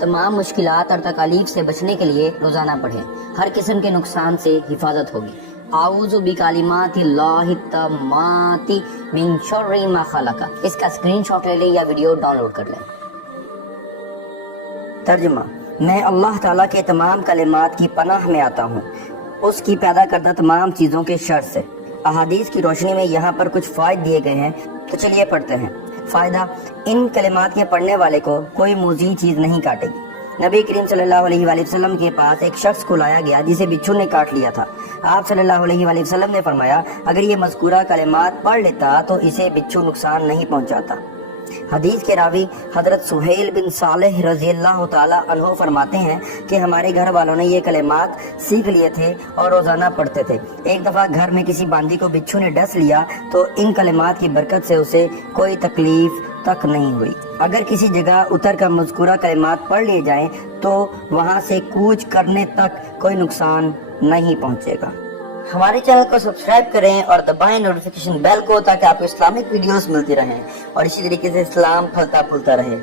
تمام مشکلات اور تکالیف سے بچنے کے لیے روزانہ پڑھیں، ہر قسم کے نقصان سے حفاظت ہوگی۔ اعوذ بکلمات اللہ التامات من شر ما خلق، اس کا اسکرین شاٹ لے لیں یا ویڈیو ڈاؤن لوڈ کر لیں۔ ترجمہ: میں اللہ تعالیٰ کے تمام کلمات کی پناہ میں آتا ہوں، اس کی پیدا کردہ تمام چیزوں کے شر سے۔ احادیث کی روشنی میں یہاں پر کچھ فوائد دیے گئے ہیں، تو چلیے پڑھتے ہیں۔ فائدہ: ان کلمات کے پڑھنے والے کو کوئی موذی چیز نہیں کاٹے گی۔ نبی کریم صلی اللہ علیہ وآلہ وسلم کے پاس ایک شخص کو لایا گیا جسے بچھو نے کاٹ لیا تھا۔ آپ صلی اللہ علیہ وآلہ وسلم نے فرمایا اگر یہ مذکورہ کلمات پڑھ لیتا تو اسے بچھو نقصان نہیں پہنچاتا۔ حدیث کے راوی حضرت سہیل بن صالح رضی اللہ تعالیٰ عنہ فرماتے ہیں کہ ہمارے گھر والوں نے یہ کلمات سیکھ لیے تھے اور روزانہ پڑھتے تھے۔ ایک دفعہ گھر میں کسی باندی کو بچھو نے ڈس لیا تو ان کلمات کی برکت سے اسے کوئی تکلیف تک نہیں ہوئی۔ اگر کسی جگہ اتر کر مذکورہ کلمات پڑھ لیے جائیں تو وہاں سے کوچ کرنے تک کوئی نقصان نہیں پہنچے گا۔ ہمارے چینل کو سبسکرائب کریں اور دبائیں نوٹیفیکیشن بیل کو تاکہ آپ کو اسلامک ویڈیوز ملتی رہیں اور اسی طریقے سے اسلام پھلتا پھولتا رہے۔